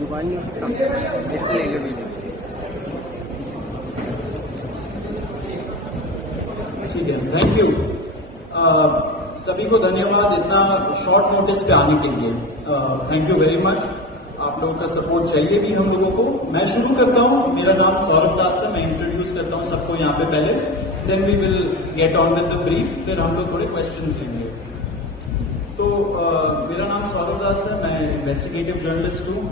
जुबान नहीं हो सकता इससे ले वीडियो। ठीक है, थैंक यू। सभी को धन्यवाद इतना शॉर्ट नोटिस पे आने के लिए। Thank you very much. आप लोगों का सपोर्ट चाहिए भी हम लोगों को। मैं शुरू करता हूँ। मेरा नाम सौरभ दास है। मैं इंट्रोड्यूस करता हूँ सबको यहाँ पे पहले, then we will get on with the brief, फिर हम लोग थोड़े क्वेश्चंस लेंगे। तो मेरा नाम सौरभ दास है। मैं इन्वेस्टिगेटिव जर्नलिस्ट हूँ।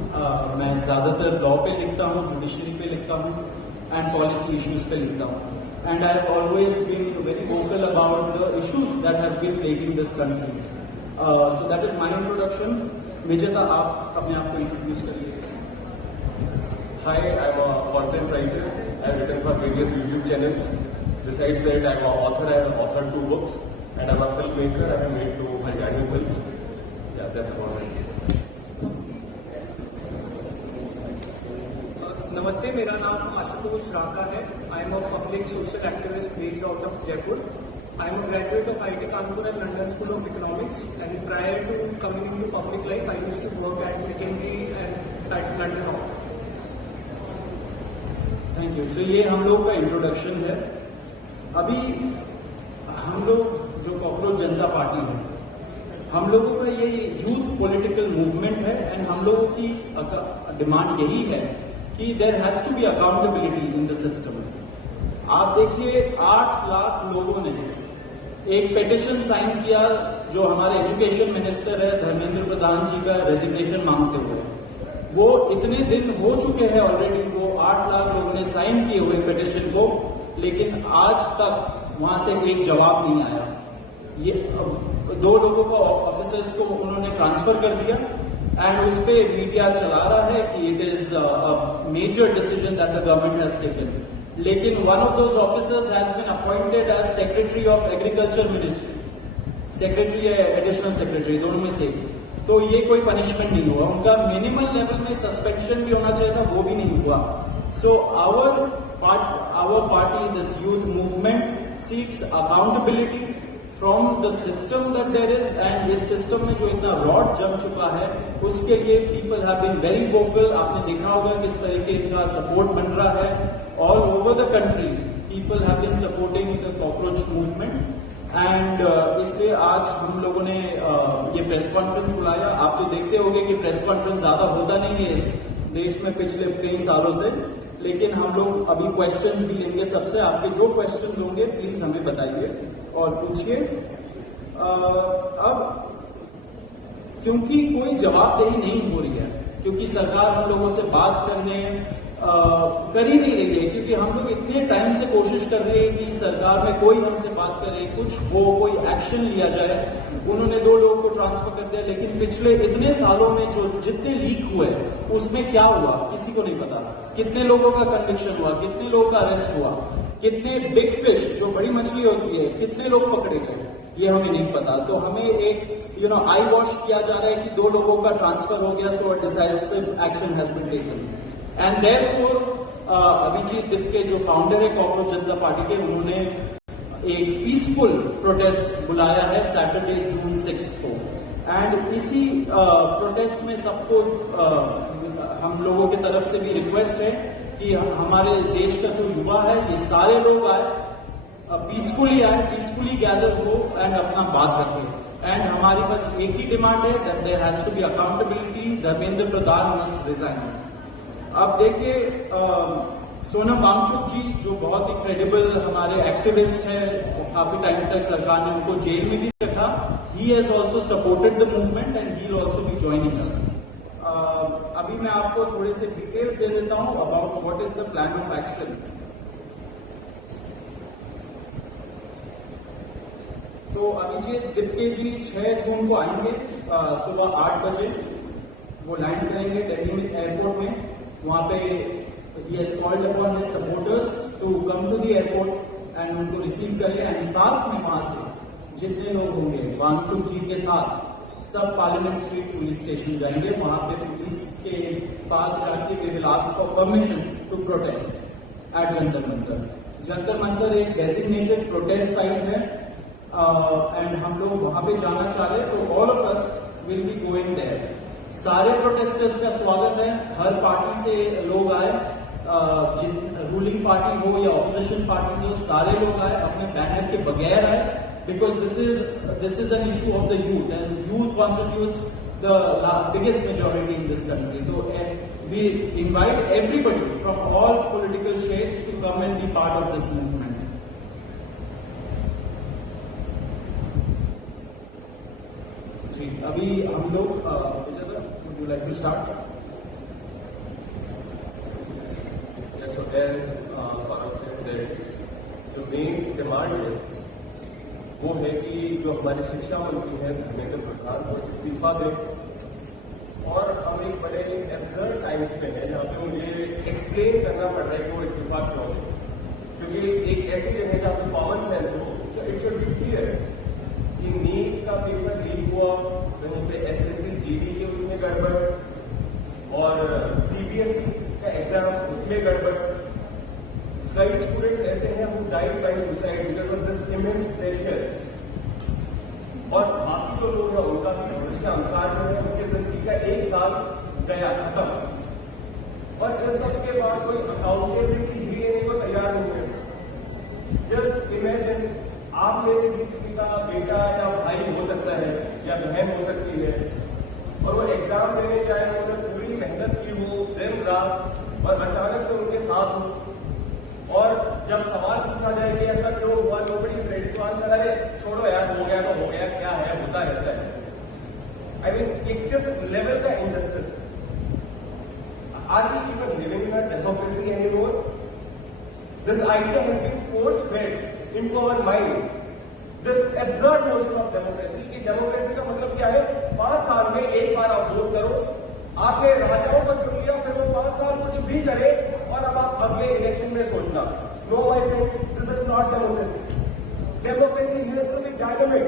मैं ज्यादातर लॉ पे लिखता हूँ, जुडिशरी पे लिखता हूँ एंड पॉलिसी इश्यूज पे लिखता हूँ। And I have always been very vocal about the issues that have been plaguing this country. So that is my introduction. Vijeta, आप अपने आप को introduce करिए. Hi, I am a content writer. I have written for various YouTube channels. Besides that, I am an author. I have authored 2 books, and I am a filmmaker. I have made 2 Malayalam films. Yeah, that's about it. नमस्ते, मेरा नाम आशुतोष राका है। I am a public social activist based out of Jaipur. I am a graduate of IIT Kanpur and London school of economics and prior to coming into public life I used to work at McKinsey and at London office. Thank you. So ये हम लोग का introduction है। अभी हम लोग जो cockroach जनता party है, हम लोगों का ये यूथ पॉलिटिकल मूवमेंट है एंड हम लोगों की डिमांड यही है कि there has to be accountability in the system. आप देखिए 8 लाख लोगों ने एक पिटीशन साइन किया जो हमारे एजुकेशन मिनिस्टर है धर्मेंद्र प्रधान जी का रेजिग्नेशन मांगते हुए। वो इतने दिन हो चुके हैं ऑलरेडी, वो 8 लाख लोगों ने साइन किए हुए पिटीशन को, लेकिन आज तक वहां से एक जवाब नहीं आया। ये 2 लोगों को ऑफिसर्स को उन्होंने ट्रांसफर कर दिया एंड उस पे मीडिया चला रहा है कि it is a major decision that the government has taken. लेकिन one of those officers has been appointed as secretary of agriculture ministry, secretary या एडिशनल सेक्रेटरी, दोनों में से। तो ये कोई पनिशमेंट नहीं हुआ। उनका मिनिमल लेवल में सस्पेंशन भी होना चाहिए था, वो भी नहीं हुआ। So our party, this youth movement seeks accountability from the system that there is, and इस सिस्टम में जो इतना रॉड जम चुका है उसके लिए people have been very vocal. आपने देखा होगा किस तरीके का सपोर्ट बन रहा है all over the country. People have been supporting the cockroach movement and इसलिए आज हम लोगों ने ये प्रेस कॉन्फ्रेंस बुलाया। आप तो देखते होंगे कि प्रेस कॉन्फ्रेंस ज्यादा होता नहीं है इस देश में पिछले कई सालों से, लेकिन हम लोग अभी क्वेश्चंस भी लेंगे सबसे। आपके जो क्वेश्चंस होंगे प्लीज हमें बताइए और पूछिए। अब क्योंकि कोई जवाबदेही नहीं हो रही है, क्योंकि सरकार हम लोगों से बात करने कर ही नहीं रही है, क्योंकि हम लोग इतने टाइम से कोशिश कर रहे हैं कि सरकार में कोई हमसे बात करे, कुछ हो, कोई एक्शन लिया जाए। उन्होंने 2 लोगों को ट्रांसफर कर दिया, लेकिन पिछले इतने सालों में जो जितने लीक हुए उसमें क्या हुआ किसी को नहीं पता। कितने लोगों का कन्विक्शन हुआ, कितने लोगों का अरेस्ट हुआ, कितने बिग फिश जो बड़ी मछली होती है कितने लोग पकड़े गए, ये हमें नहीं पता। तो हमें एक आई वॉश किया जा रहा है कि 2 लोगों का ट्रांसफर हो गया, so decisive action has been taken. And therefore Abhijeet Dipke जो फाउंडर है कॉकरोच जनता पार्टी के, उन्होंने एक पीसफुल प्रोटेस्ट बुलाया है सैटरडे जून 6 को। एंड इसी प्रोटेस्ट में सबको हम लोगों की तरफ से भी रिक्वेस्ट है कि हमारे देश का जो युवा है ये सारे लोग आए, पीसफुली आए, पीसफुली गैदर हो एंड अपना बात रखें। एंड हमारी बस एक ही डिमांड है that there has to be accountability. Dharmendra Pradhan must resign. अब देखिए सोनम वांगचुक जी जो बहुत ही क्रेडिबल हमारे एक्टिविस्ट हैं, काफी टाइम तक सरकार ने उनको जेल में भी रखा। He has also supported the movement and he will also be joining us. अभी मैं आपको थोड़े से डिटेल्स दे देता हूं about what is the plan of action. तो अभिजीत दिप्के जी 6 जून को आएंगे सुबह 8 बजे। वो लैंड करेंगे दिल्ली में एयरपोर्ट में। वहां पे he has called upon his supporters to come to the airport and उनको रिसीव करें। एंड साथ में वहां से जितने लोग होंगे वांगचुक जी के साथ सब पार्लियामेंट स्ट्रीट पुलिस स्टेशन जाएंगे। वहां पे पुलिस के पास जाके we will ask for permission to protest at Jantar Mantar. Jantar Mantar एक डेजिग्नेटेड प्रोटेस्ट साइट है एंड हम लोग वहां पे जाना चाह रहे हैं, तो all of us will be going there. सारे प्रोटेस्टर्स का स्वागत है, हर पार्टी से लोग आए, रूलिंग पार्टी हो या ऑपोजिशन पार्टी हो, सारे लोग आए, अपने बैनर के बगैर आए, because this is an issue of the youth and youth constitutes the biggest majority in this country. तो we invite everybody from all political shades to come and be part of this movement. जी, अभी हम लोग would you like to start? Yes, so as Farhan said that जो main demand है वो है कि जो हमारी शिक्षा मंत्री है धर्मेंद्र प्रधान को इस्तीफा दें. और हम एक बड़े एब्सर्ड टाइम्स पे हैं जहाँ पे मुझे एक्सप्लेन करना पड़ रहा है कि वो इस्तीफा क्यों है, क्योंकि एक ऐसी जगह है जहाँ पे कॉमन सेंस हो, so it should be clear कि नीट का पेपर लीक हुआ, वहीं पे एसएससी जीडी के उसमें गड़बड़ और सीबीएसई का एग्जाम उसमें गड़बड़. कई स्टूडेंट्स ऐसे हैं who died by suicide because of this immense pressure. और बाकी जो लोग हैं उनका भी भविष्य अंधकार में है, उनकी जिंदगी का 1 साल गया खत्म. और इस सब के बाद कोई अकाउंटेबिलिटी ही लेने को तैयार नहीं है. जस्ट इमेजिन आप में से भी किसी का बेटा या भाई हो सकता है या बहन हो सकती है और वो एग्जाम देने जाए, उन्होंने पूरी मेहनत की हो दिन रात और अचानक से उनके साथ हो, और जब सवाल पूछा जाए कि ऐसा क्यों हुआ, nobody is ready to answer. अरे छोड़ो यार, हो गया तो हो गया, क्या है, होता रहता है. आई मीन एक किस लेवल का injustice. Are we even living in a democracy anymore? This idea has been force fed into our mind, this absurd notion of democracy. कि डेमोक्रेसी का मतलब क्या है? 5 साल में एक बार आप वोट करो, आपने राजाओं को चुन लिया, फिर वो 5 साल कुछ भी करे और अब आप अगले इलेक्शन में सोचना. No my friends, this is not democracy. Democracy has to be dynamic.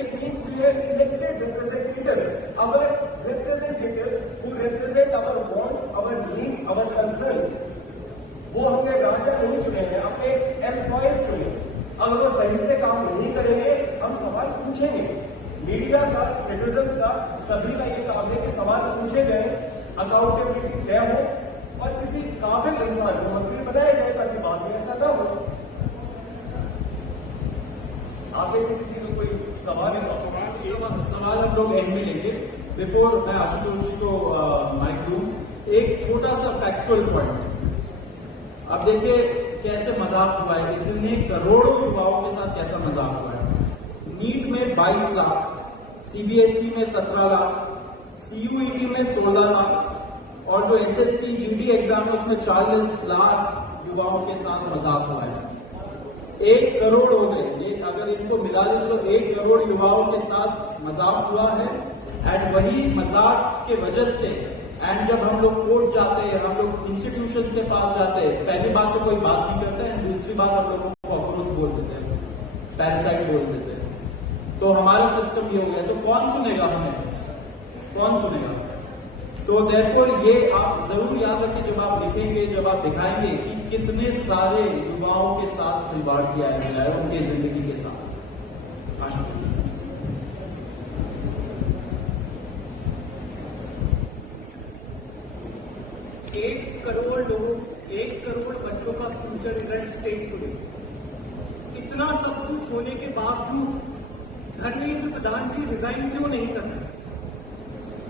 It means we have elected representatives. Our representatives who represent our wants, our needs, our concerns. वो हमने राजा नहीं चुने हैं, अपने एम्प्लॉयज चुने. अगर वो सही से काम नहीं करेंगे, हम सवाल पूछेंगे. मीडिया का, सिटीजन्स का, सभी का ये काम है कि सवाल पूछे जाए, अकाउंटेबिलिटी तय हो और किसी काबिल इंसान को मंत्री बनाया जाए ताकि बाद में ऐसा ना हो. आप में से किसी को कोई सवाल हम लोग एंड में लेंगे. बिफोर मैं आशुतोष जी को माइक दूं, एक छोटा सा फैक्चुअल पॉइंट. अब देखिए कैसे मजाक हुआ है, इतने करोड़ों युवाओं के साथ कैसा मजाक हुआ है. नीट में 22 लाख, सीबीएसई में 17 लाख, सीयूईटी में 16 लाख और जो एसएससी जीडी एग्जाम है उसमें 40 लाख युवाओं के साथ मजाक हुआ है. 1 करोड़ हो गए. ये अगर इनको मिला दें तो 1 करोड़ युवाओं के साथ मजाक हुआ है. एंड वही मजाक के वजह से एंड जब हम लोग कोर्ट जाते हैं, हम लोग इंस्टीट्यूशंस के पास जाते हैं, पहली बात तो कोई बात नहीं करता है, दूसरी बात हम लोगों को कॉकरोच बोल देते हैं, पैरासाइट बोल देते हैं. तो हमारा सिस्टम ये हो गया. तो कौन सुनेगा हमें, कौन सुनेगा? तो देयरफॉर ये आप जरूर याद रखें जब आप लिखेंगे, जब आप दिखाएंगे कि कितने सारे युवाओं के साथ खिलवाड़ किया गया है उनकी जिंदगी के साथ. एक करोड़ लोगों, 1 करोड़ बच्चों का future is at stake today. इतना सब कुछ होने के बावजूद धर्मेंद्र प्रधान जी रिजाइन क्यों नहीं कर रहे?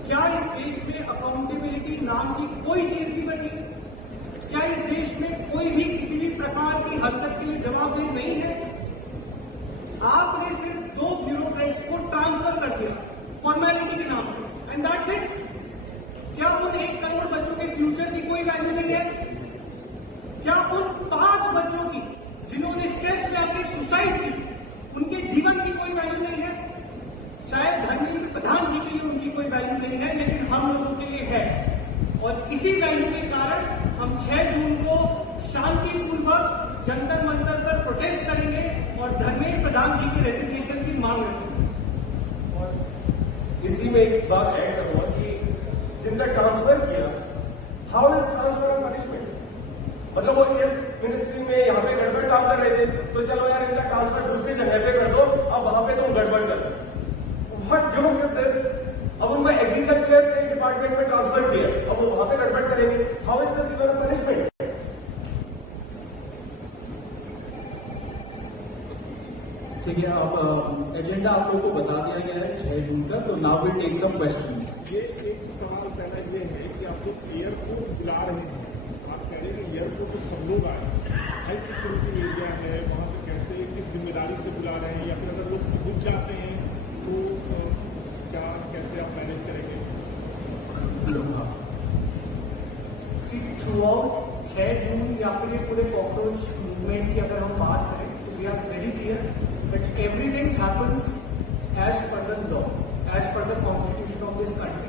क्या इस देश में अकाउंटेबिलिटी नाम की कोई चीज नहीं बची? क्या इस देश में कोई भी किसी भी प्रकार की हरकत के लिए जवाबदेह नहीं है? आपने सिर्फ 2 ब्यूरोक्रेट्स को ट्रांसफर कर दिया फॉर्मेलिटी के नाम पर, एंड दैट्स इट. क्या उन 1 करोड़ बच्चों के फ्यूचर की कोई वैल्यू नहीं है? क्या उन 5 बच्चों की जिन्होंने स्ट्रेस में आके सुसाइड की, उनके जीवन की कोई वैल्यू नहीं है? शायद धर्मेंद्र प्रधान जी के लिए उनकी कोई वैल्यू नहीं है, लेकिन हम लोगों के लिए है. और इसी वैल्यू के कारण हम 6 जून को शांतिपूर्वक जंतर मंतर पर प्रोटेस्ट करेंगे और धर्मेंद्र प्रधान जी के रेजिग्नेशन की मांग रखेंगे. और इसी में एक बात ऐड करूंगा कि जिनका ट्रांसफर किया, how is transfer of punishment? मतलब वो इस मिनिस्ट्री में यहाँ पे गड़बड़ काम कर रहे थे, तो चलो यार इनका ट्रांसफर दूसरी जगह पे कर दो, अब वहां पे तुम गड़बड़ कर. What joke is this? अब उनको एग्रीकल्चर के डिपार्टमेंट डिपार्टमेंट में ट्रांसफर किया और वो वहां पे गड़बड़ करेंगे, how is this even punishment? ठीक है, अब एजेंडा आप लोगों को बता दिया गया है 6 जून का, तो now we take some questions. ये एक सवाल पहला ये है कि आप लोग एयरपोर्ट बुला रहे हैं, आप कह रहे हैं कि एयरपोर्ट पर सब लोग आए, हाई सिक्योरिटी एरिया है, वहाँ पे कैसे किस जिम्मेदारी से बुला रहे हैं, या फिर अगर लोग रुक जाते हैं तो क्या कैसे आप मैनेज करेंगे? थ्रू आउट 6 जून या फिर ये पूरे कॉकरोच मूवमेंट की अगर हम बात करें तो we are very clear that everything happens as per the law, as per the constitution of this country.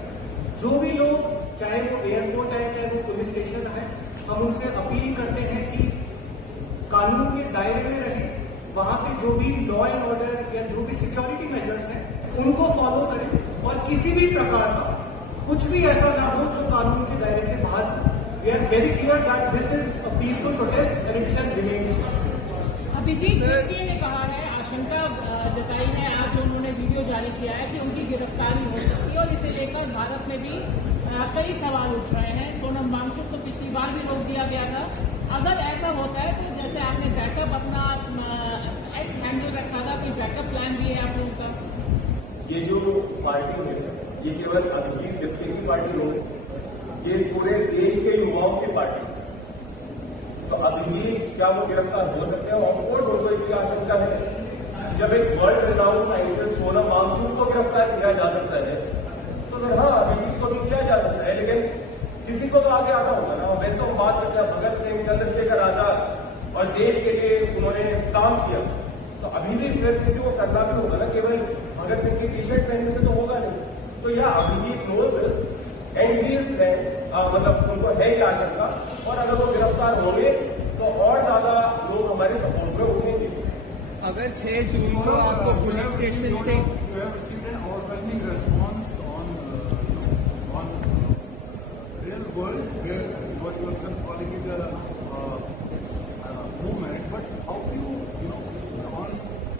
जो भी लोग, चाहे वो एयरपोर्ट है चाहे वो पुलिस स्टेशन है, हम उनसे अपील करते हैं कि कानून के दायरे में रहे, वहां पे जो भी लॉ एंड ऑर्डर या जो भी सिक्योरिटी मेजर्स हैं उनको फॉलो करें और किसी भी प्रकार का कुछ भी ऐसा ना हो जो कानून के दायरे से बाहर। We are very clear that this is a peaceful protest and it shall remain so. Abhijit Yukti ने कहा है, आशंका जताई है, आज उन्होंने वीडियो जारी किया है कि उनकी गिरफ्तारी हो सकती है और इसे लेकर भारत में भी कई सवाल उठ रहे हैं। सोनम वांगचुक को पिछली बार भी रोक दिया गया था। अगर ऐसा होता है तो जैसे आपने बैकअप अपना एक्स हैंडल रखा था, कि बैकअप प्लान भी है आप लोगों का? ये जो पार्टी है ये केवल अभिजीत युक्ति की पार्टी हो, ये इस पूरे देश के युवाओं की पार्टी। तो अभिजीत क्या वो गिरफ्तार हो सकते हैं? ऑफकोर्स उनको इसकी आशंका है। जब एक world renowned scientist Sonam Wangchuk को गिरफ्तार किया जा सकता है तो फिर हाँ, अभिजीत को भी किया जा सकता है, लेकिन किसी को तो आगे आना होगा ना। वैसे तो हम बात करते हैं भगत सिंह, चंद्रशेखर आजाद और देश के लिए उन्होंने काम किया, तो अभी भी फिर किसी को करना भी होगा ना। केवल भगत सिंह की टी शर्ट पहनने से तो होगा नहीं। तो यह Abhijit knows this and he is मतलब उनको है ही आशंका, और अगर वो गिरफ्तार होंगे तो और ज्यादा लोग हमारे सपोर्ट में उठेंगे। अगर 6 जून को आपको पुलिस स्टेशन से overwhelming response on real world where what you are calling it a movement, but how do you on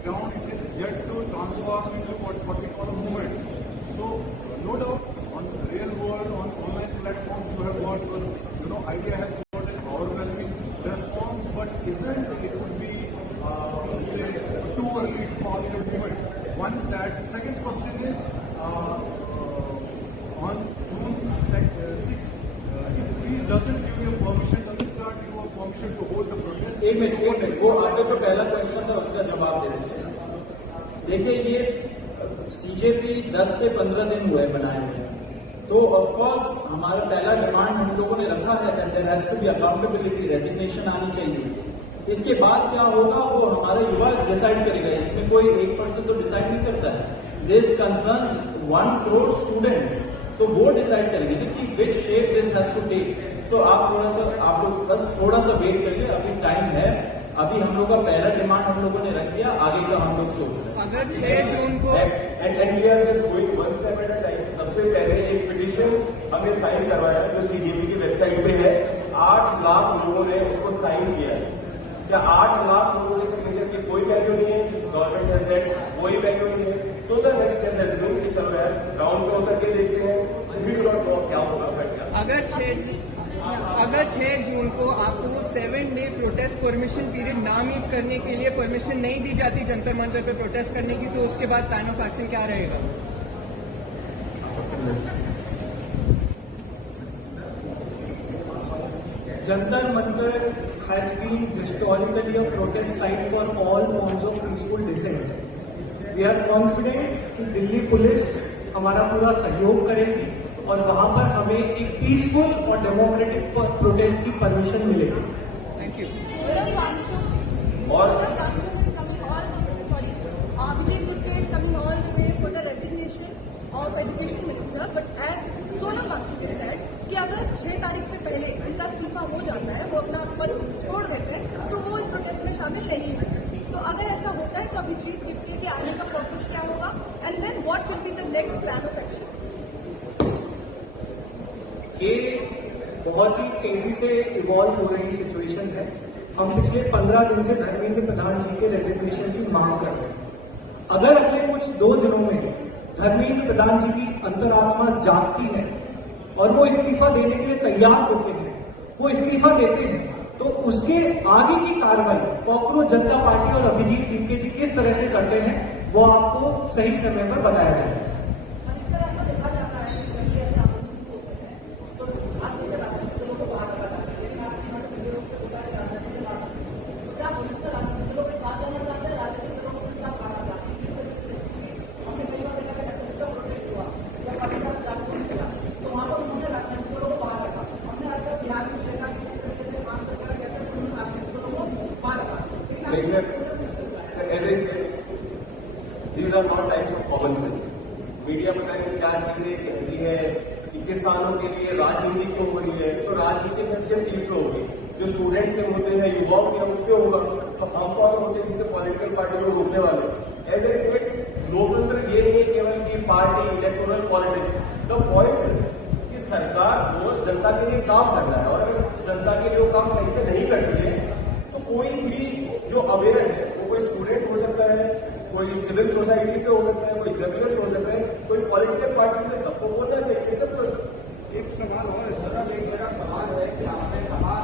ground it is yet to transform into what we call a movement. So no doubt on real world, on online platforms, you have got your idea has got an overwhelming response, but isn't it would be say too early to call it a movement? One is that. Second question is on June 6th, if police doesn't give you permission, doesn't grant you a permission to hold the protest. एक minute, वो आपका जो पहला question था उसका जवाब दे देते हैं। देखिए, ये सीजेपी 10 से 15 दिन हुए बनाए हुए, तो ऑफकोर्स हमारा पहला डिमांड हम लोगों ने रखा है that there has to be accountability, resignation आनी चाहिए। इसके बाद क्या होगा वो हमारा युवा डिसाइड करेगा, इसमें कोई एक पर्सन तो डिसाइड नहीं करता है। दिस कंसर्न्स 1 करोड़ स्टूडेंट्स, तो वो डिसाइड करेंगे कि which shape this has to take. So आप लोग बस थोड़ा सा वेट करिए, अभी टाइम है। अभी हम लोग का पहला डिमांड हम लोगों ने रख दिया, आगे का हम लोग सोच रहे हैं। अगर 6 जून को and we are just going one step at a time. सबसे पहले एक पिटीशन हमने साइन करवाया जो सीजेपी की वेबसाइट पे है। 8 लाख लोगों ने उसको साइन किया है। क्या 8 लाख लोगों के सिग्नेचर की कोई वैल्यू नहीं है? गवर्नमेंट हैज सेड कोई वैल्यू नहीं है। तो the next step has been कि चल रहा है, ग्राउंड पे उतर के देखते हैं, वी डू नॉट नो क्या होगा। अगर 6 जून को आपको 7 डे प्रोटेस्ट परमिशन पीरियड ना मीट करने के लिए परमिशन नहीं दी जाती जंतर मंतर पे प्रोटेस्ट करने की, तो उसके बाद प्लान ऑफ एक्शन क्या रहेगा? Jantar Mantar has been historically a protest site for all forms of peaceful dissent. We are confident कि दिल्ली पुलिस हमारा पूरा सहयोग करेगी और वहां पर हमें एक पीसफुल और डेमोक्रेटिक प्रोटेस्ट की परमिशन मिलेगी। Thank you. Abhijit Gupta is coming all the way for the resignation of Education Minister, but as Sonam Wangchuk has said कि अगर 6 तारीख से पहले उनका इस्तीफा हो जाता है, वो अपना पद छोड़ देते हैं, तो वो इस प्रोटेस्ट में शामिल नहीं है। तो अगर ऐसा होता है तो अभिजीत गुप्ता के आने का पर्पस क्या होगा, and then what will be the next plan of action? ये बहुत ही तेजी से इवॉल्व हो रही सिचुएशन है। हम पिछले 15 दिन से धर्मेंद्र प्रधान जी के रेजिग्नेशन की मांग कर रहे हैं। अगर अगले कुछ 2 दिनों में धर्मेंद्र प्रधान जी की अंतरात्मा जागती है और वो इस्तीफा देने के लिए तैयार होते हैं, वो इस्तीफा देते हैं, तो उसके आगे की कार्रवाई कॉकरोच जनता पार्टी और अभिजीत टिमके जी किस तरह से करते हैं वो आपको सही समय पर बताया जाएगा। Sir, as I said, these are not types of common sense. Media पता नहीं क्या चीजें कहती है कि किसानों के लिए राजनीति क्यों हो रही है, तो राजनीति में किस चीज को होगी, जो स्टूडेंट्स के होते हैं, युवाओं के उसके होगा, तो हम कौन होते हैं जिससे पॉलिटिकल पार्टी को रोकने वाले। एज आई सेड, लोकतंत्र ये नहीं है केवल की party electoral politics. The point is कि सरकार को जनता के लिए काम करना है, और अगर जनता के लिए वो काम सही से नहीं करती है तो कोई भी जो अवेयर है, वो कोई स्टूडेंट हो सकता है, कोई सिविल सोसाइटी से हो सकता है, कोई जर्नलिस्ट हो सकता है, कोई पॉलिटिकल पार्टी से, सबको बोलना चाहिए। सब एक सवाल और है सर, एक मेरा सवाल है कि आपने कहा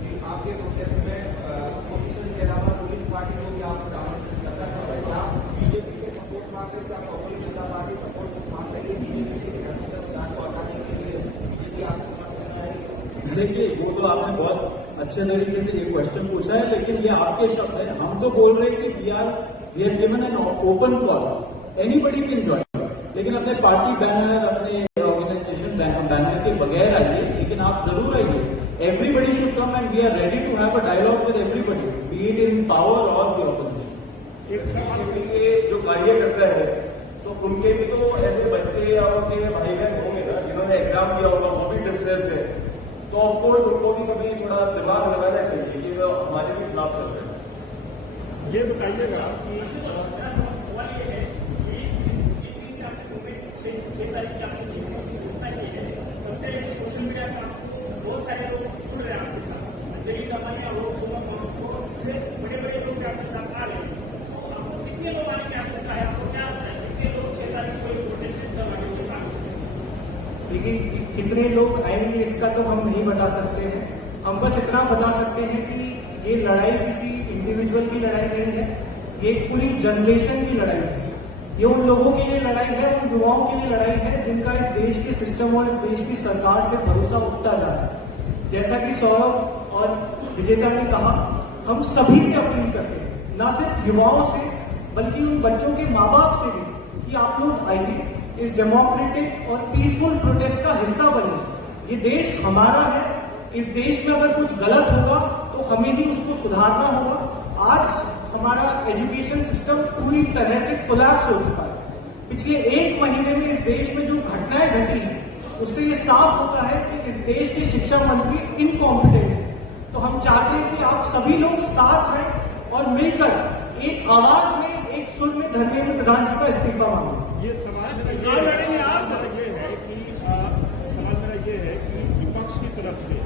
कि आपके प्रोटेस्ट में अपोजिशन के अलावा रूलिंग पार्टी को भी आप आमंत्रित करना चाहते हैं, आप बीजेपी से सपोर्ट मांगते हैं, आप कांग्रेस जनता पार्टी सपोर्ट मांग रही है बीजेपी से को हटाने के लिए बीजेपी आपको समर्थन करना है। देखिए, वो तो आपने बहुत अच्छे तरीके से ये क्वेश्चन पूछा है, लेकिन ये आपके शब्द है। हम तो बोल रहे हैं कि we are given an open call, anybody can join, लेकिन अपने पार्टी बैनर, अपने ऑर्गेनाइजेशन बैनर के बगैर आइए, लेकिन आप जरूर आइए। Everybody should come and we are ready to have a dialogue with everybody, be it in power और द ऑपोजिशन। एक सवाल के जो कार्य करता है तो उनके भी तो ऐसे बच्चे या उनके भाई बहन होंगे ना जिन्होंने एग्जाम दिया होगा, वो भी डिस्ट्रेस्ड है, तो ऑफकोर्स उनको भी कभी थोड़ा दिमाग लगाना चाहिए कि वो हमारे भी खिलाफ चल रहे हैं। ये बताइएगा कि सवाल ये है कि सोशल मीडिया का बहुत सारे लोग जुड़ रहे हैं आपके साथ, जरिए हमारे बड़े बड़े लोग आपके साथ आ रहे हैं, आपको कितने लोग आने की आवश्यकता है, आपको क्या कितने लोग 6 तारीख को प्रोटेस्ट आगे के साथ? देखिए, कितने लोग आएंगे इसका तो हम नहीं बता सकते हैं। हम बस इतना बता सकते हैं कि ये लड़ाई किसी इंडिविजुअल की लड़ाई नहीं है, ये एक पूरी जनरेशन की लड़ाई है। ये उन लोगों के लिए लड़ाई है, उन युवाओं के लिए लड़ाई है जिनका इस देश के सिस्टम और इस देश की सरकार से भरोसा उठता जा रहा है। जैसा कि सौरभ और विजेता ने कहा, हम सभी से अपील करते हैं, ना सिर्फ युवाओं से बल्कि उन बच्चों के माँ बाप से भी, कि आप लोग आइए, इस डेमोक्रेटिक और पीसफुल प्रोटेस्ट का हिस्सा बनिए। ये देश हमारा है, इस देश में अगर कुछ गलत होगा तो हमें ही उसको सुधारना होगा। आज हमारा एजुकेशन सिस्टम पूरी तरह से कोलैप्स हो चुका है। पिछले 1 महीने में इस देश में जो घटनाएं घटी हैं उससे ये साफ होता है कि इस देश के शिक्षा मंत्री इनकॉम्पिटेंट है। तो हम चाहते हैं कि आप सभी लोग साथ हैं और मिलकर एक आवाज में, एक सुर में धर्मेंद्र प्रधान जी का इस्तीफा मांगे। ये सवाल मेरा ये है कि विपक्ष की तरफ से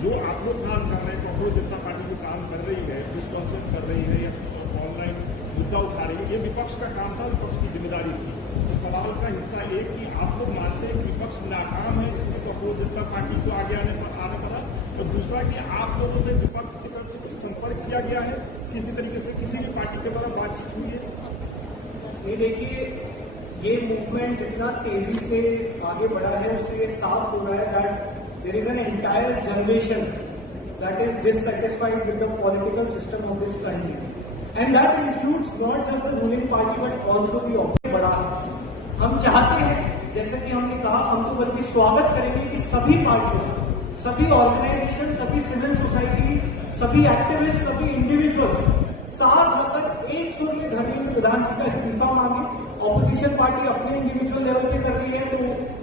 जो आप लोग काम कर रहे हैं, कांग्रेस जनता पार्टी जो काम कर रही है, प्रेस कॉन्फ्रेंस कर रही है या ऑनलाइन मुद्दा उठा रही है, ये विपक्ष का काम था, विपक्ष की जिम्मेदारी थी। तो सवाल का हिस्सा ये कि आप लोग मानते हैं कि विपक्ष नाकाम है, इसलिए कांग्रेस जनता पार्टी को आगे आने पड़ा, और दूसरा कि आप लोगों से विपक्ष की तरफ से कुछ संपर्क किया गया है, किसी तरीके से किसी भी पार्टी के द्वारा बातचीत हुई है? ये देखिए, ये मूवमेंट जितना तेजी से आगे बढ़ा है उससे ये साफ हो रहा है that there is an entire generation that is dissatisfied with the political system of this country, and that includes not just the ruling party but also the opposite. बड़ा हम चाहते हैं, जैसे कि हमने कहा, हम तो बल्कि स्वागत करेंगे कि सभी पार्टियां, सभी ऑर्गेनाइजेशन, सभी सिविल सोसाइटी, सभी एक्टिविस्ट, सभी इंडिविजुअल्स साथ होकर एक सुर में धर्मेंद्र प्रधान जी का इस्तीफा मांगे। ऑपोजिशन पार्टी अपने इंडिविजुअल लेवल पे कर रही है तो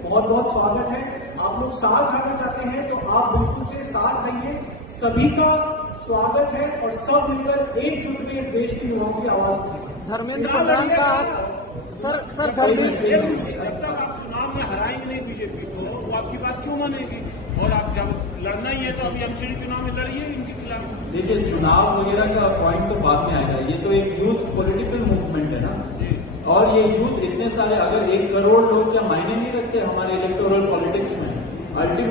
बहुत बहुत स्वागत है। आप लोग साथ आना चाहते हैं तो आप बिल्कुल से साथ आइए, सभी का स्वागत है और सब मिलकर एकजुट में इस देश की युवाओं की आवाज उठाएं। धर्मेंद्र प्रधान का सर धर्मेंद्र, जब तक आप चुनाव में हराएंगे नहीं बीजेपी को, वो आपकी बात क्यों मानेगी? और आप जब लड़ना ही है तो अभी एमसीडी चुनाव में लड़िए इनके खिलाफ। देखिए, चुनाव वगैरह का पॉइंट तो बाद में आएगा, ये तो एक यूथ पॉलिटिकल मूवमेंट है ना, और ये यूथ इतने सारे, अगर 1 करोड़ लोग क्या मायने नहीं रखते हमारे इलेक्टोरल पॉलिटिक्स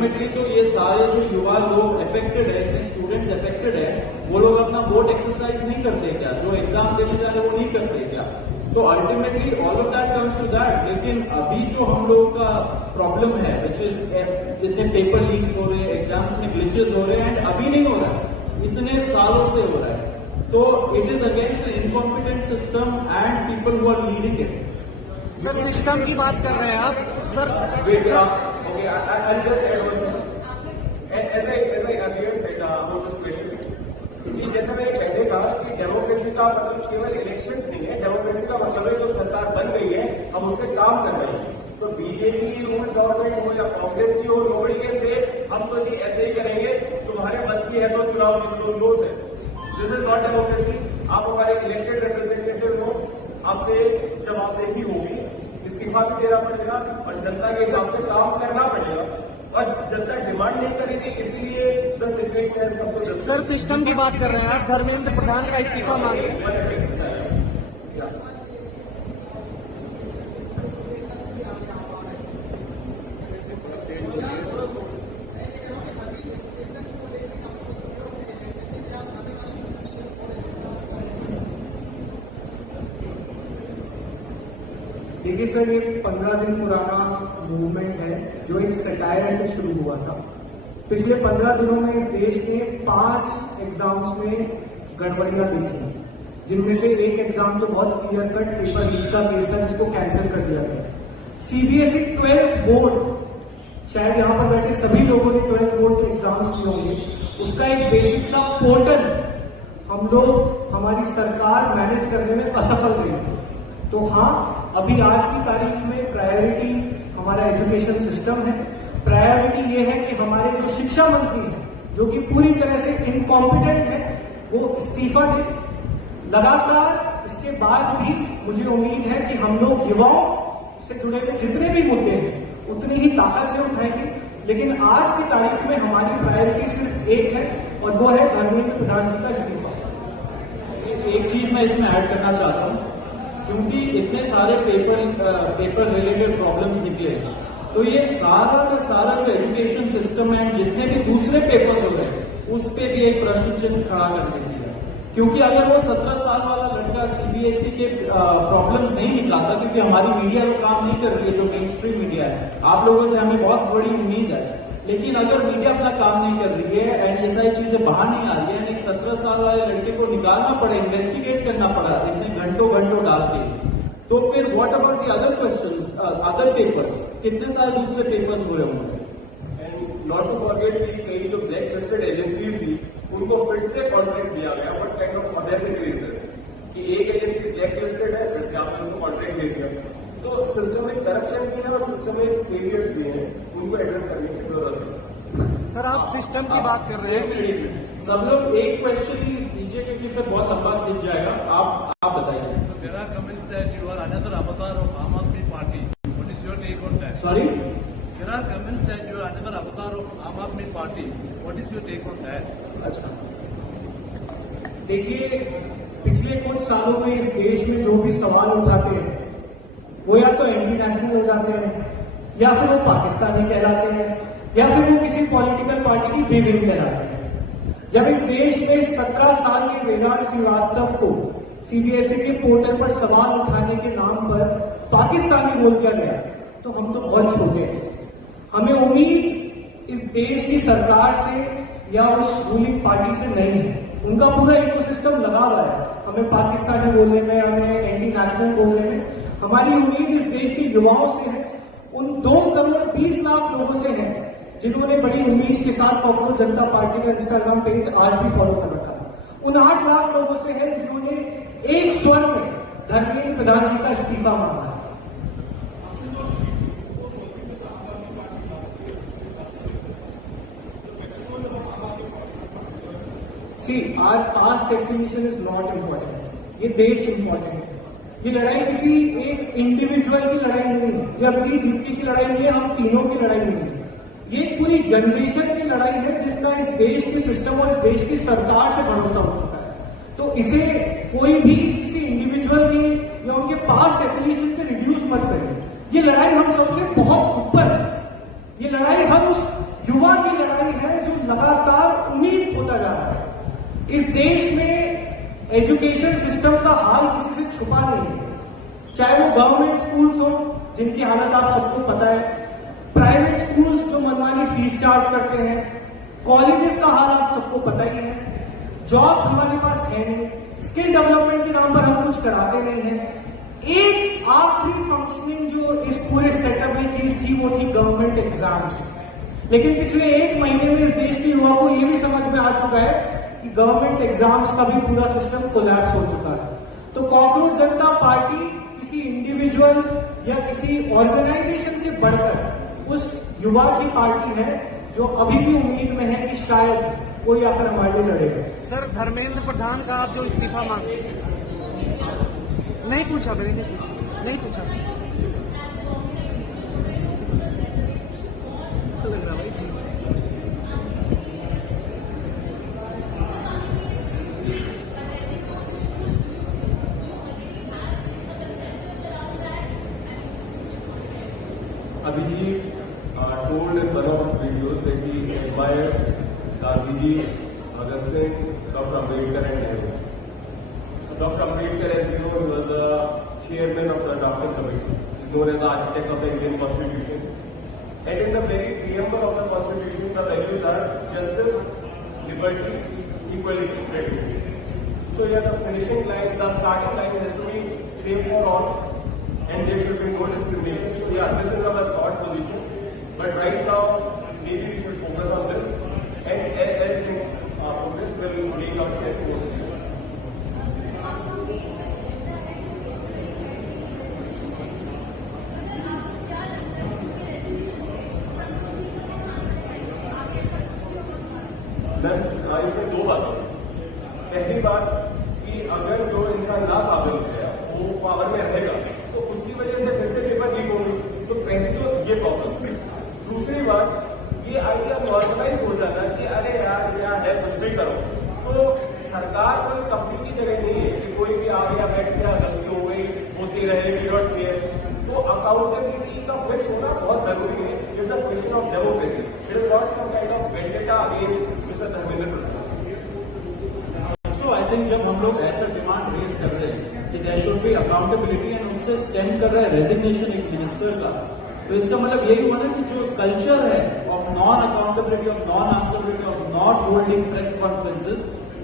अल्टीमेटली तो ये सारे जो युवा लोग अफेक्टेड है, स्टूडेंट्स अफेक्टेड है, वो लोग अपना बोर्ड एक्सरसाइज नहीं करते क्या? जो एग्जाम देने जा रहे वो नहीं करते क्या? तो ultimately all of that comes to that. लेकिन अभी जो हम लोगों का प्रॉब्लम है, विच इज जितने पेपर लीक्स हो रहे हैं, एग्जाम्स में ग्लिचेस हो रहे हैं, एंड अभी नहीं हो रहा है, इतने सालों से हो रहा है, तो it is against the incompetent system and people who are leading it. Sir system की बात कर रहे हैं आप sir. Okay, I'll just add one thing. As I earlier said about this question, कि जैसा मैंने पहले कहा कि डेमोक्रेसी का मतलब केवल इलेक्शंस नहीं है, डेमोक्रेसी का मतलब है जो सरकार बन गई है हम उससे काम कर रहे हैं। तो बीजेपी रूल गवर्नमेंट हो या कांग्रेस की हो, नोबडी कैन से हम तो जी ऐसे ही करेंगे, तुम्हारे बस की है तो चुनाव जीत है। This is not democracy. आप हमारे इलेक्टेड रिप्रेजेंटेटिव हो, आपसे जवाबदेही होगी, इस्तीफा भी देना पड़ेगा और जनता के हिसाब से काम करना पड़ेगा, और जनता डिमांड नहीं करेगी, इसीलिए द सिचुएशन। सर सिस्टम की बात कर रहे हैं आप, धर्मेंद्र प्रधान का इस्तीफा मांग रहे हैं। देखिए सर, ये 15 दिन पुराना मूवमेंट है जो एक सटायर से शुरू हुआ था। पिछले 15 दिनों में इस देश ने 5 एग्जाम्स में गड़बड़ियां देखी, जिनमें से एक एग्जाम तो बहुत क्लियर कट पेपर लीक का केस था जिसको कैंसिल कर दिया गया। सीबीएसई 12th बोर्ड, शायद यहाँ पर बैठे सभी लोगों ने 12th बोर्ड के एग्जाम्स दिए होंगे, उसका एक बेसिक सा पोर्टल हम लोग, हमारी सरकार मैनेज करने में असफल रही है। तो हाँ, अभी आज की तारीख में प्रायोरिटी हमारा एजुकेशन सिस्टम है। प्रायोरिटी ये है कि हमारे जो शिक्षा मंत्री हैं, जो कि पूरी तरह से इनकॉम्पिटेंट है, वो इस्तीफा दें। लगातार इसके बाद भी मुझे उम्मीद है कि हम लोग युवाओं से जुड़े हुए जितने भी मुद्दे हैं उतनी ही ताकत से उठाएंगे। लेकिन आज की तारीख में हमारी प्रायोरिटी सिर्फ एक है, और वो है धर्मेंद्र प्रधान जी का इस्तीफा। एक चीज मैं इसमें ऐड करना चाहता हूँ, क्योंकि इतने सारे पेपर रिलेटेड प्रॉब्लम्स निकले, तो ये सारा का सारा जो एजुकेशन सिस्टम है, जितने भी दूसरे पेपर हो रहे हैं, उस पे भी एक प्रश्न चिन्ह खड़ा कर देती है। क्योंकि अगर वो 17 साल वाला लड़का सीबीएसई के प्रॉब्लम्स नहीं निकालता, क्योंकि हमारी मीडिया तो काम नहीं कर रही है, जो मेन स्ट्रीम मीडिया है, आप लोगों से हमें बहुत बड़ी उम्मीद है, लेकिन अगर मीडिया अपना काम नहीं कर रही है एंड ये सारी चीजें बाहर नहीं आ रही है, एक 17 साल वाले लड़के को निकालना पड़ा, इन्वेस्टिगेट करना पड़ा इतने घंटों डाल के, तो फिर what about the other questions, other papers, कितने सारे दूसरे पेपर्स हुए होंगे। एंड नॉट टू फॉरगेट कि कई जो ब्लैक लिस्टेड एजेंसीज थी उनको फिर से कॉन्ट्रैक्ट दिया गया, but kind of audacity is this कि एक एजेंसी ब्लैक लिस्टेड है, फिर से आपने उनको कॉन्ट्रैक्ट दे दिया। तो सिस्टम में करप्शन भी है और सिस्टम में फेलियर्स भी हैं, उनको एड्रेस करने की जरूरत है। सर आप सिस्टम की बात कर रहे हैं, सब लोग एक क्वेश्चन ही दीजिए क्योंकि फिर बहुत लंबा खिंच जाएगा। आप बताइए। There are comments that you are another avatar of Aam Aadmi Party. What is your take on that? Sorry, There are comments that you are another avatar of Aam Aadmi Party. What is your take on that? अच्छा, देखिए, पिछले कुछ सालों में इस देश में जो भी सवाल उठाते हैं वो या तो एंटी नेशनल हो जाते हैं, या फिर वो पाकिस्तानी कहलाते हैं, या फिर वो किसी पॉलिटिकल पार्टी की बेविंग कहलाते हैं। जब इस देश में 17 साल के वेदांत श्रीवास्तव को सीबीएसई के पोर्टल पर सवाल उठाने के नाम पर पाकिस्तानी बोल दिया गया, तो हम तो बहुत छोटे हैं। हमें उम्मीद इस देश की सरकार से या उस रूलिंग पार्टी से नहीं है, उनका पूरा इकोसिस्टम लगा हुआ है हमें पाकिस्तानी बोलने में, हमें एंटी नेशनल बोलने में। हमारी उम्मीद इस देश के युवाओं से है, उन 2 करोड़ 20 लाख लोगों से है जिन्होंने बड़ी उम्मीद के साथ कॉकरोच जनता पार्टी का इंस्टाग्राम पेज आज भी फॉलो कर रखा है। उन 8 लाख लोगों से है जिन्होंने एक स्वर में धर्मेंद्र प्रधान जी का इस्तीफा मांगा है। सी आज डेफिनेशन इज नॉट इम्पोर्टेंट, ये देश इम्पोर्टेंट है। ये लड़ाई किसी एक इंडिविजुअल की लड़ाई नहीं है, ये अपनी दीप्ति की लड़ाई नहीं है, हम तीनों की लड़ाई नहीं है, ये पूरी जनरेशन की लड़ाई है जिसका इस देश के सिस्टम और इस देश की सरकार से भरोसा हो चुका है। तो इसे कोई भी किसी इंडिविजुअल की या उनके पास डेफिनेशन पे रिड्यूस मत करें। ये लड़ाई हम सबसे बहुत ऊपर है, ये लड़ाई हर उस युवा की लड़ाई है जो लगातार उम्मीद होता जा रहा है। इस देश में एजुकेशन सिस्टम का हाल किसी से छुपा नहीं है, चाहे वो गवर्नमेंट स्कूल्स हो जिनकी हालत आप सबको पता है, प्राइवेट स्कूल्स जो मनमानी फीस चार्ज करते हैं, कॉलेजेस का हाल आप सबको पता ही है, जॉब्स हमारे पास है नहीं, स्किल डेवलपमेंट के नाम पर हम कुछ कराते नहीं हैं। एक आखिरी फंक्शनिंग जो इस पूरे सेटअप में चीज थी वो थी गवर्नमेंट एग्जाम्स। लेकिन पिछले एक महीने में इस देश के युवा को यह भी समझ में आ चुका है कि गवर्नमेंट एग्जाम्स का भी पूरा सिस्टम कोलैप्स हो चुका है। तो कॉकरोच जनता पार्टी किसी इंडिविजुअल या किसी ऑर्गेनाइजेशन से बढ़कर उस युवा की पार्टी है जो अभी भी उम्मीद में है कि शायद कोई आकर हमारे लिए लड़ेगा। सर, धर्मेंद्र प्रधान का आप जो इस्तीफा मांगे, नहीं पूछा मैंने, नहीं पूछा लग रहा भाई। Abhijit told in one of his videos that he admires Gandhiji, Bhagat Singh, Dr. Ambedkar and Nehru. So Dr. Ambedkar, as you know, he was the chairman of the drafting committee. He is known as the architect of the Indian Constitution. And in the very preamble of the Constitution, the values are justice, liberty, equality, fraternity. So here the finishing line, the starting line has to be same for all, and there should be no discrimination. So yeah, this is our thought position. But right now, maybe we should focus on this. And as things progress, we will make our step more clear. इसमें दो बातें। पहली बात कि अगर जो इंसान ना काबिल है वो पावर में रहेगा तो उसकी वजह से फिर से पेपर लीक होंगे, तो पहली तो ये प्रॉब्लम। दूसरी बात ये आइडिया नॉर्मलाइज हो जाता है कि अरे यार क्या है कुछ भी करो, तो सरकार कोई कंपनी की जगह नहीं है कि कोई भी आ गया बैठ गया गलती हो गई होती रहेगी डॉट केयर। तो अकाउंटेबिलिटी का फिक्स होना बहुत जरूरी है। It's a question of democracy, it is not some kind of vendetta against mister Dharmendra Pradhan. So I think जब हम लोग ऐसा डिमांड रेज कर रहे हैं कि there should be accountability and उससे स्टेम कर रहा है रेजिग्नेशन एक मिनिस्टर का, तो इसका मतलब यही हुआ ना कि जो कल्चर है of non accountability, of non answerability, of not holding press conferences,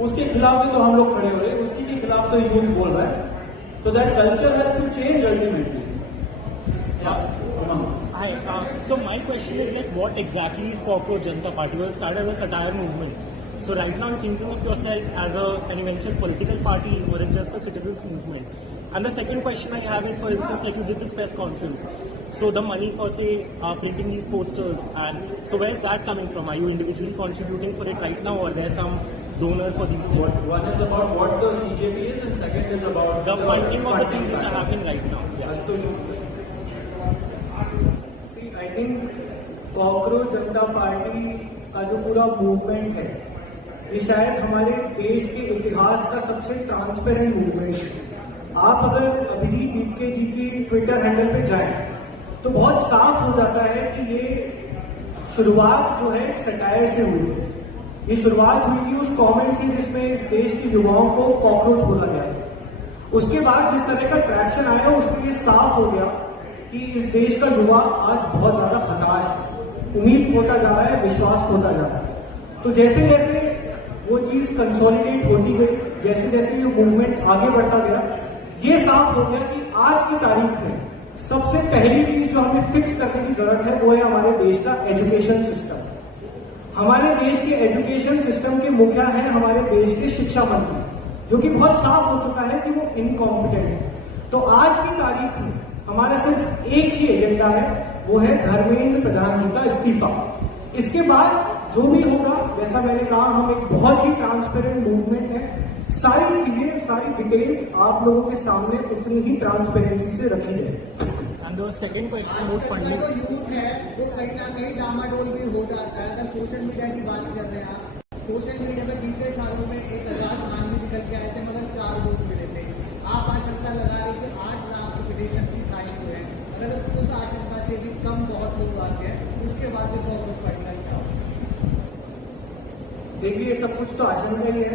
उसके खिलाफ भी तो हम लोग खड़े हो रहे हैं, उसी के खिलाफ तो यूथ बोल रहा है। So that culture has to change ultimately. Hi. So my question is that what exactly is Cockroach Janata Party? Was started as a satire movement. So right now you're thinking of yourself as an eventual political party or it's just a citizens movement? And the second question I have is, for instance, like you did this press conference. So the money for say printing these posters, and so where is that coming from? Are you individually contributing for it right now, or there's some donor for these things? One is about what the CJP is, and second is about the funding of the things which are happening right now. Yeah. See, I think cockroach Janata party का जो पूरा movement है ये शायद हमारे देश के इतिहास का सबसे ट्रांसपेरेंट मूवमेंट है। आप अगर अभिजीत दीपके जी की ट्विटर हैंडल पे जाएं तो बहुत साफ हो जाता है कि ये शुरुआत जो है सटायर से हुई थी। ये शुरुआत हुई थी उस कमेंट से जिसमें इस देश के युवाओं को कॉकरोच बोला गया था। उसके बाद जिस तरह का ट्रैक्शन आया उससे ये साफ हो गया कि इस देश का युवा आज बहुत ज्यादा हताश है, उम्मीद खोता जा रहा है, विश्वास खोता जा रहा है। तो जैसे जैसे वो चीज कंसोलिडेट होती गई, जैसे जैसे ये मूवमेंट आगे बढ़ता गया, ये साफ हो गया कि आज की तारीख में सबसे पहली चीज जो हमें फिक्स करने की जरूरत है वो है हमारे देश का एजुकेशन सिस्टम। हमारे देश के एजुकेशन सिस्टम के मुखिया हैं हमारे देश के शिक्षा मंत्री, जो कि बहुत साफ हो चुका है कि वो इनकॉम्पिटेंट है। तो आज की तारीख में हमारा सिर्फ एक ही एजेंडा है, वो है धर्मेंद्र प्रधान जी का इस्तीफा। इसके बाद जो भी होगा, जैसा मैंने कहा, हम एक बहुत ही ट्रांसपेरेंट मूवमेंट है। सारी चीजें, सारी डिटेल्स आप लोगों के सामने उतनी ही ट्रांसपेरेंसी से रखी जाए। And the second question about funding. जो यूथ है वो कहीं ना कहीं डामाडोल भी हो जाता है। अगर सोशल मीडिया की बात कर रहे हैं आप, सोशल मीडिया में बीते सालों में 1,000 आदमी निकल के आए थे मगर 4 वोट मिले थे। आप आशंका लगा रहे कि 8 लाख पिटीशन की साइन हुए हैं, अगर उस आशंका से भी कम बहुत लोग आते हैं, उसके बाद कुछ पढ़ना क्या? देखिए, सब कुछ तो आशंका ही है।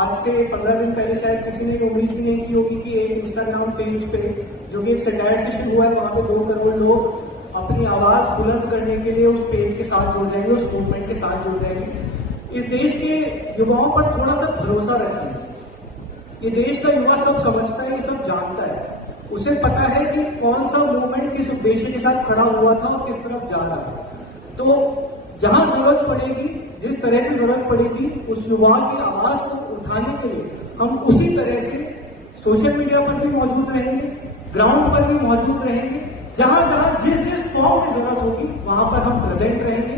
आज से 15 दिन पहले शायद किसी ने उम्मीद भी नहीं की होगी कि एक इंस्टाग्राम पेज पे, जो कि एक सटायर से शुरू हुआ है, वहां पे 2 करोड़ लोग अपनी आवाज बुलंद करने के लिए उस पेज के साथ जुड़ जाएंगे, उस मूवमेंट के साथ जुड़ जाएंगे। इस देश के युवाओं पर थोड़ा सा भरोसा रखिए। ये देश का युवा सब समझता है, ये सब जानता है। उसे पता है कि कौन सा मूवमेंट किस उद्देश्य के साथ खड़ा हुआ था और किस तरफ जा रहा है। तो जहां जरूरत पड़ेगी, जिस तरह से जरूरत पड़ेगी, उस युवा की आवाज को उठाने के लिए हम उसी तरह से सोशल मीडिया पर भी मौजूद रहेंगे, ग्राउंड पर भी मौजूद रहेंगे। जहां जहां जिस फॉर्म की जरूरत होगी वहां पर हम प्रेजेंट रहेंगे।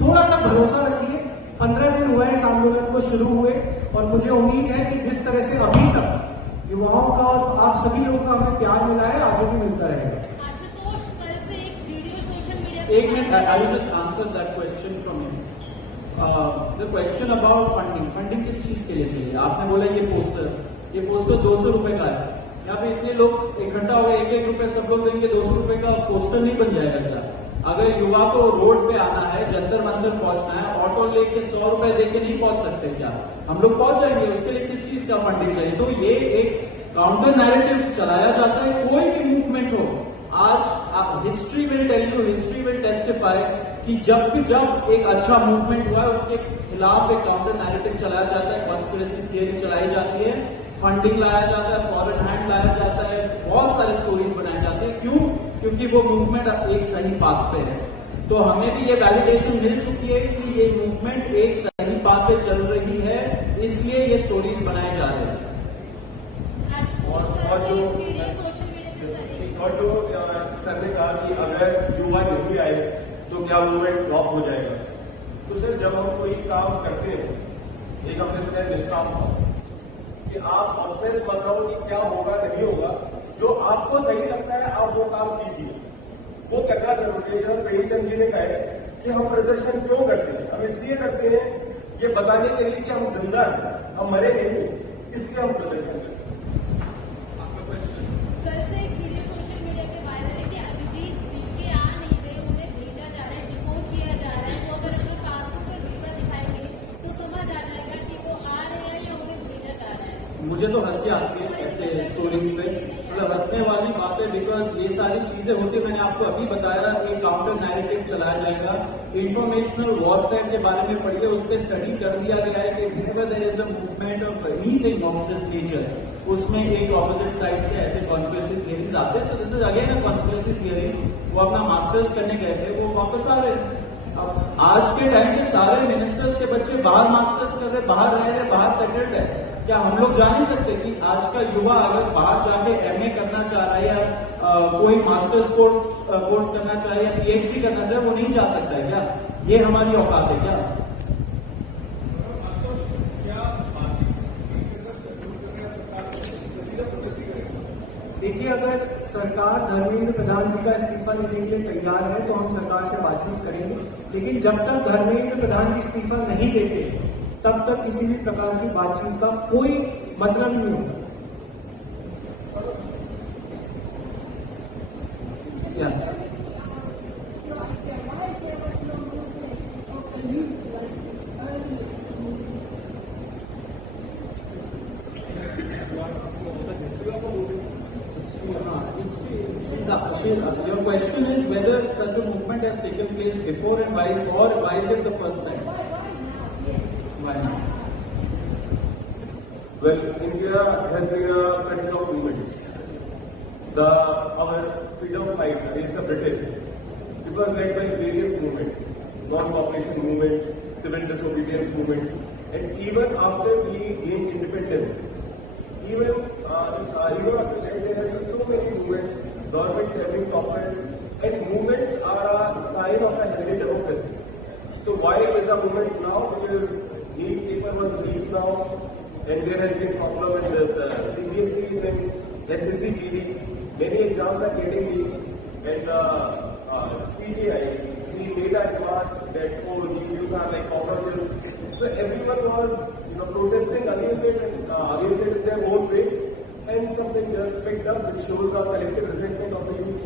थोड़ा सा भरोसा रखिए। 15 दिन हुए इस आंदोलन को शुरू हुए और मुझे उम्मीद है कि जिस तरह से अभी तक युवाओं का और आप सभी लोगों का हमें प्यार मिला है, आगे भी मिलता रहेगा। एक minute, I will just answer that question from you. The question about funding किस चीज के लिए चाहिए? आपने बोला ये पोस्टर 200 रुपए का है। यहाँ पे इतने लोग इकट्ठा हुए, 1-1 रुपए सब लोग देंगे, 200 रुपए का पोस्टर नहीं बन जाएगा क्या? अगर युवा को रोड पे आना है, जंतर मंतर पहुंचना है, ऑटो लेके 100 रुपए देके नहीं पहुंच सकते क्या? हम लोग पहुंच जाएंगे। उसके लिए किस चीज का फंडिंग चाहिए? तो ये एक काउंटर नैरेटिव चलाया जाता है। कोई भी मूवमेंट हो, आज history will tell you, history will testify कि जब एक अच्छा मूवमेंट हुआ है उसके खिलाफ एक काउंटर नैरेटिव चलाया जाता है, कॉन्स्पिरेसी थियरी चलाई जाती है, फंडिंग लाया जाता है, फॉरेन हैंड लाया जाता है, बहुत सारे स्टोरीज बनाए जाते हैं। क्यों? क्योंकि वो मूवमेंट एक सही पाथ पे है। तो हमें भी ये वैलिडेशन मिल चुकी है कि ये मूवमेंट एक सही पाथ पे चल रही है, इसलिए ये स्टोरीज बनाए जा रहे हैं। और जो सर ने कहा कि अगर युवा नहीं आए तो क्या मूवमेंट फ्लॉप हो जाएगा? तो सर, जब हम कोई काम करते हैं, एक हमने सुना है निष्काम भाव, कि आप ऑब्सेस मत रहो कि क्या होगा नहीं होगा, जो आपको सही लगता है आप वो काम कीजिए। वो करना जरूरी है। जब प्रेमचंद जी ने कहा है कि हम प्रदर्शन क्यों करते हैं, हम इसलिए करते हैं ये बताने के लिए कि हम जिंदा हैं, हम मरे नहीं, इसलिए हम प्रदर्शन करते हैं। मुझे तो हंसी आती है ऐसे स्टोरीज पे, मतलब हंसने वाली बातें, बिकॉज ये सारी चीजें होती है। मैंने आपको अभी बताया कि काउंटर नैरेटिव चलाया जाएगा। इंफॉर्मेशनल वॉरफेयर के बारे में पढ़िए, उस पर स्टडी कर दिया गया है कि whenever there is a movement of anything of this nature, उसमें एक ऑपोजिट साइड से ऐसे कॉन्स्पिरेसी थियरीज आते हैं। So this is again a conspiracy theory. वो अपना मास्टर्स करने गए थे, वो वापस आ रहे हैं। अब आज के टाइम के सारे मिनिस्टर्स के बच्चे बाहर मास्टर्स कर रहे, बाहर रह रहे, बाहर सेटल्ड है। क्या हम लोग जान नहीं सकते कि आज का युवा अगर बाहर जाके एमए करना चाह रहा है या कोई मास्टर्स कोर्स करना चाहे या पीएचडी करना चाहे, वो नहीं जा सकता है क्या? ये हमारी औकात है क्या? देखिए, अगर सरकार धर्मेंद्र प्रधान जी का इस्तीफा लेने के लिए तैयार है तो हम सरकार से बातचीत करेंगे। लेकिन जब तक धर्मेंद्र प्रधान जी इस्तीफा नहीं देते, तब तक किसी भी प्रकार की बातचीत का कोई मतलब नहीं होगा। Your question is whether such a movement has taken place before and why is it the first time? Why not? Well, India has been a country of movements. Our freedom fight against the British, it was led by various movements, non-cooperation movement, civil disobedience movement, and even after we gained independence, even after that, there have been so many movements. Governments have been toppled, and movements are a sign of a healthy democracy. So why is a movement now? Because NEET paper was leaked now, and there has been problem with this CBSE and SSC-GD. Many exams are getting leaked, and CGI, he made a remark that these views are like cockroaches. So everyone was, protesting against it in their own way, and something just picked up which shows the collective resentment of the youth.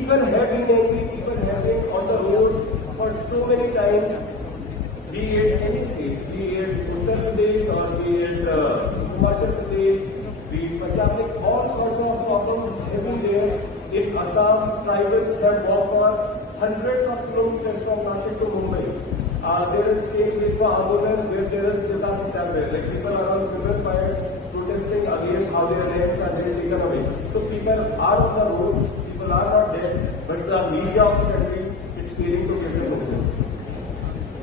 people have been angry, people have been on the roads for so many times, be it any state, be it Uttar Pradesh or be it Himachal Pradesh, be it Punjab, like all sorts of problems have been there. In Assam, tribals have walked for hundreds of kilometers from Nashik to Mumbai. There is Ek Vitwa Andolan where there is Cheta September, like people are on river fires protesting against how their lands are being taken away. So people are on the roads, people are not dead, but the media of the country is failing to give them notice.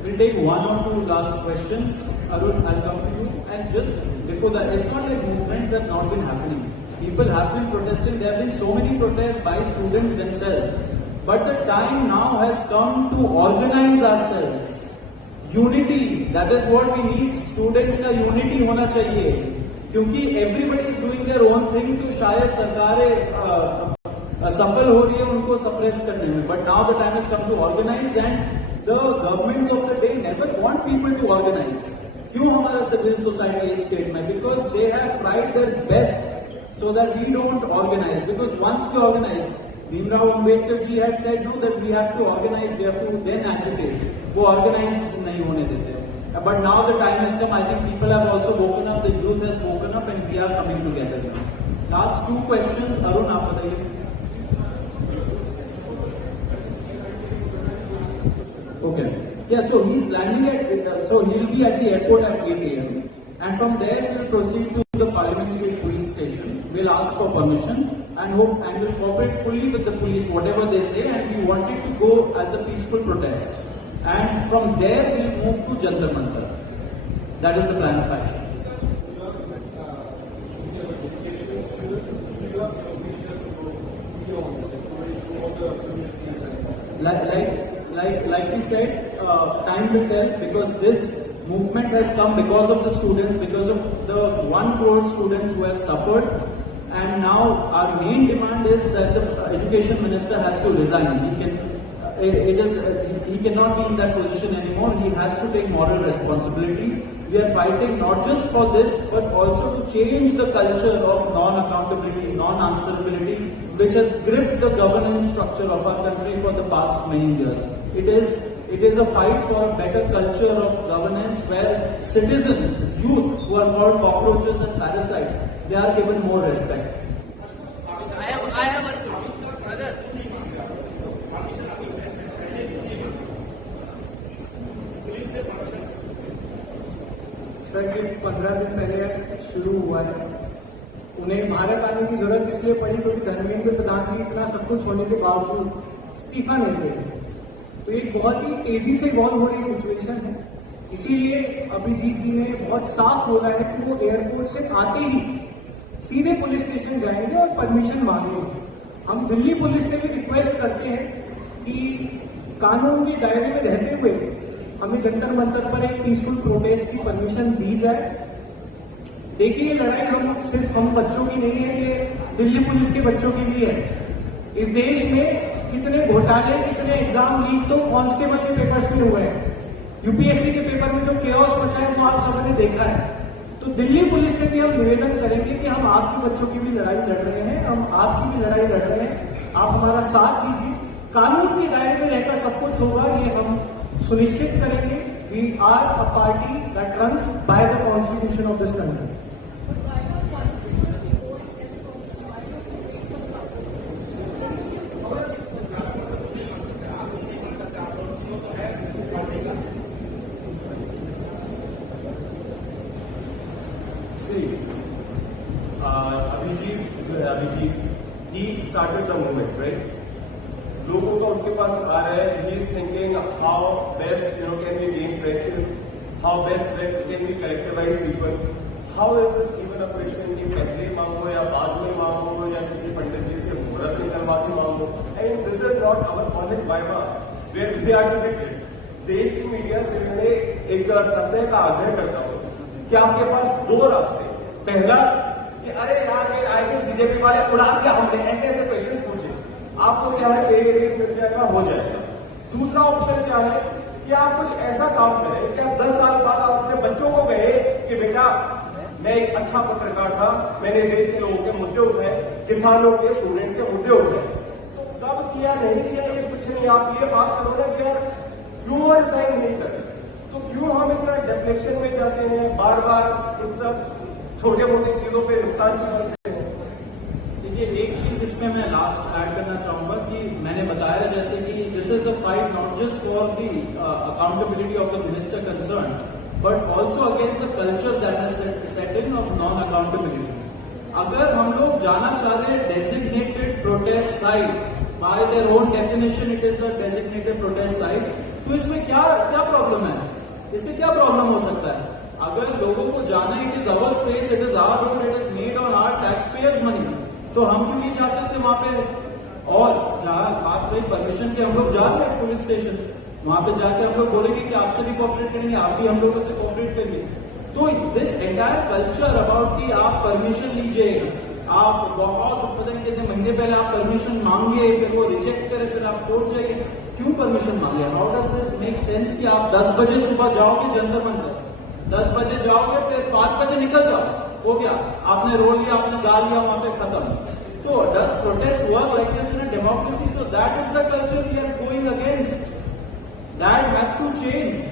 We'll take one or two last questions. Arun, I'll come to you. And just before that, it's not like movements have not been happening. People have been protesting. There have been so many protests by students themselves. But the time now has come to organize ourselves. Unity, that is what we need. Students का unity होना चाहिए. क्योंकि everybody is doing their own thing तो शायद सरकारें सफल हो रही है उनको suppress करने में. But now the time has come to organize and the governments of the day never want people to organize. क्यों हमारा civil society is state में? Because they have tried their best so that we don't organize. Because once we organize, Bhimrao Ambedkar ji had said no that we have to organize, we have to then agitate. वो organize नहीं होने देते. But now the time has come. I think people have also woken up. The youth has woken up, and we are coming together now. Last two questions, Arun, आप बताइए. Okay. Yeah. So he's landing at. So he'll be at the airport at 8 a.m. And from there we'll proceed to the Parliament Street police station. We'll ask for permission and we'll cooperate fully with the police, whatever they say, and we want it to go as a peaceful protest. And from there we'll move to Jantar Mantar. That is the plan of action. Like we said, time will tell, because this movement has come because of the students, because of the 1 crore students who have suffered. And now our main demand is that the education minister has to resign. He cannot be in that position anymore. He has to take moral responsibility. We are fighting not just for this, but also to change the culture of non-accountability, non-answerability, which has gripped the governance structure of our country for the past many years. It is a fight for a better culture of governance where citizens, youth who are called cockroaches and parasites, they are given more respect. I have a question, brother. Sir ये 15 दिन पहले शुरू हुआ है. उन्हें भारत आने की जरूरत इसलिए पड़ी क्योंकि धर्मेंद्र प्रधान जी इतना सब कुछ होने के बावजूद इस्तीफा नहीं दे. तो ये बहुत ही तेजी से इवॉल्व हो रही सिचुएशन है. इसीलिए अभिजीत जी ने बहुत साफ बोला है कि वो एयरपोर्ट से आते ही सीधे पुलिस स्टेशन जाएंगे और परमिशन मांगेंगे. हम दिल्ली पुलिस से भी रिक्वेस्ट करते हैं कि कानून के दायरे में रहते हुए हमें जंतर मंतर पर एक पीसफुल प्रोटेस्ट की परमिशन दी जाए. देखिए, ये लड़ाई सिर्फ हम बच्चों की नहीं है, ये दिल्ली पुलिस के बच्चों की भी है. इस देश में कितने घोटाले, कितने एग्जाम लीक तो कांस्टेबल के पेपर्स में हुए हैं. यूपीएससी के पेपर में जो केओस मचा है वो आप सबने देखा है. तो दिल्ली पुलिस से भी हम निवेदन करेंगे कि हम आपके बच्चों की भी लड़ाई लड़ रहे हैं, हम आपकी भी लड़ाई लड़ रहे हैं. आप हमारा साथ दीजिए. कानून के दायरे में रहकर सब कुछ होगा, ये हम सुनिश्चित करेंगे. We are a party that runs by the constitution of this country. Abhijit, he started the movement, right? लोगों का उसके पास आ रहा है. He is thinking how best can we gain traction, how best can we characterize people. How is this even a question कि पहले मांगो या बाद में मांगो या किसी पंडित जी से मुहूर्त निकलवा के मांगो. And this is not our college viva where we are to be. देश की मीडिया से मैंने एक सत्य का आग्रह करता हूँ कि आपके पास 2 रास्ते. पहला कि अरे यार ये आए थे सीजेपी वाले, उड़ा दिया हमने, ऐसे ऐसे क्वेश्चन पूछे. आपको क्या है, रेस मिल जाएगा, हो जाएगा. दूसरा ऑप्शन क्या है कि आप कुछ ऐसा काम करें कि आप 10 साल बाद आप अपने बच्चों को कहे कि बेटा मैं एक अच्छा पत्रकार था, मैंने देश के लोगों के मुद्दे उठाए, किसानों के, स्टूडेंट्स के मुद्दे उठाए. तो तब किया नहीं किया ये कुछ नहीं, आप ये बात करो ना कि यार क्यों वो रिजाइन नहीं कर, तो क्यों हम इतना डिफ्लेक्शन में जाते हैं, बार बार इन सब छोटे मोटे चीजों पे नुकसान चलाते हैं। देखिए, एक चीज इसमें मैं लास्ट ऐड करना चाहूंगा कि मैंने बताया जैसे कि this is a fight not just for the accountability of the minister concern, but also against the culture that has set in of non accountability. अगर हम लोग जाना चाह रहे हैं designated protest site, bye their own definition it is a designated protest site, तो इसमें क्या प्रॉब्लम है? इसमें क्या प्रॉब्लम हो सकता है? अगर लोगों को जाना है, it is our space, it is our road, it is made on our tax payers money, तो हम क्यों नहीं जा सकते वहां पे? और जहां बात रही परमिशन के, हम लोग जा रहे हैं पुलिस स्टेशन, वहां पे जाके हम लोग बोलेंगे कि आपसे भी कोऑपरेट करेंगे, आप भी हम लोगों से कोऑपरेट करिए। तो दिस एंटायर कल्चर अबाउट कि आप परमिशन लीजिएगा, आप बहुत पता नहीं कितने महीने पहले आप परमिशन मांगे, फिर वो रिजेक्ट करे, फिर आप कोर्ट जाइए, क्यों परमिशन मांगे? How does this make sense कि आप 10 बजे सुबह जाओगे जंतर मंतर, 10 बजे जाओगे, फिर 5 बजे निकल जाओ, हो गया, आपने रो लिया, आपने गा लिया, वहां पे खत्म। तो does protest work like this in a democracy? So that is the culture we are going against, that has to change.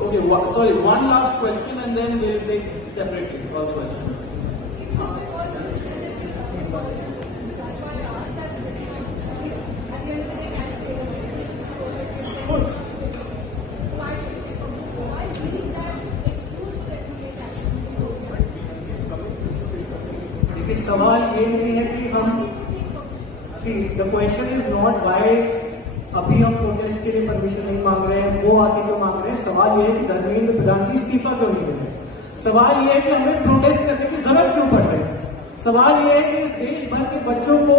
Okay, sorry, one last question and then we'll take separately all the questions. देखिए, सवाल ये नहीं है कि हम the question is not why अभी हम protest के लिए परमिशन नहीं मांग रहे हैं, वो आके क्यों मांग रहे हैं। सवाल ये है कि धर्मेंद्र प्रधान जी इस्तीफा क्यों नहीं दे रहे। सवाल ये है कि हमें प्रोटेस्ट करने की जरूरत क्यों पड़ रही है। सवाल ये है कि इस देश भर के बच्चों को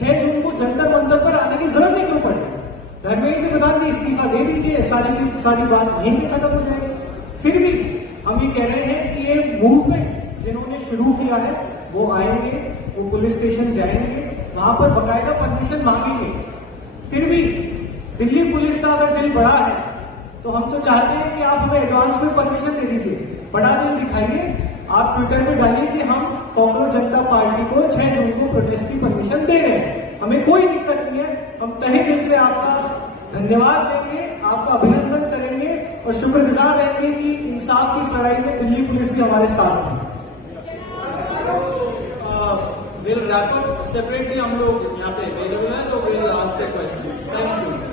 6 जून को जंतर मंतर पर आने की जरूरत ही क्यों पड़ रही है। धर्मेंद्र प्रधान जी इस्तीफा दे दीजिए, सारी बात यहीं पे खत्म हो जाएगी। फिर भी हम ये कह रहे हैं कि ये मूवमेंट जिन्होंने शुरू किया है वो आएंगे, वो पुलिस स्टेशन जाएंगे, वहां पर बकायदा परमिशन मांगेंगे। फिर भी दिल्ली पुलिस का अगर दिल बड़ा है तो हम तो चाहते हैं कि आप हमें एडवांस में परमिशन दे दीजिए, बड़ा दिल दिखाइए। आप ट्विटर में डालिए कि हम कॉकरोच जनता पार्टी को 6 जून को प्रोटेस्ट की परमिशन दे रहे हैं, हमें कोई दिक्कत नहीं है। हम तहे दिल से आपका धन्यवाद देंगे, आपका अभिनंदन करेंगे और शुक्रगुजार रहेंगे कि इंसाफ की इस लड़ाई में दिल्ली पुलिस भी हमारे साथ है। विल रैप अप सेपरेटली, हम लोग यहाँ पे अवेलेबल है, तो will ask the questions. Thank you.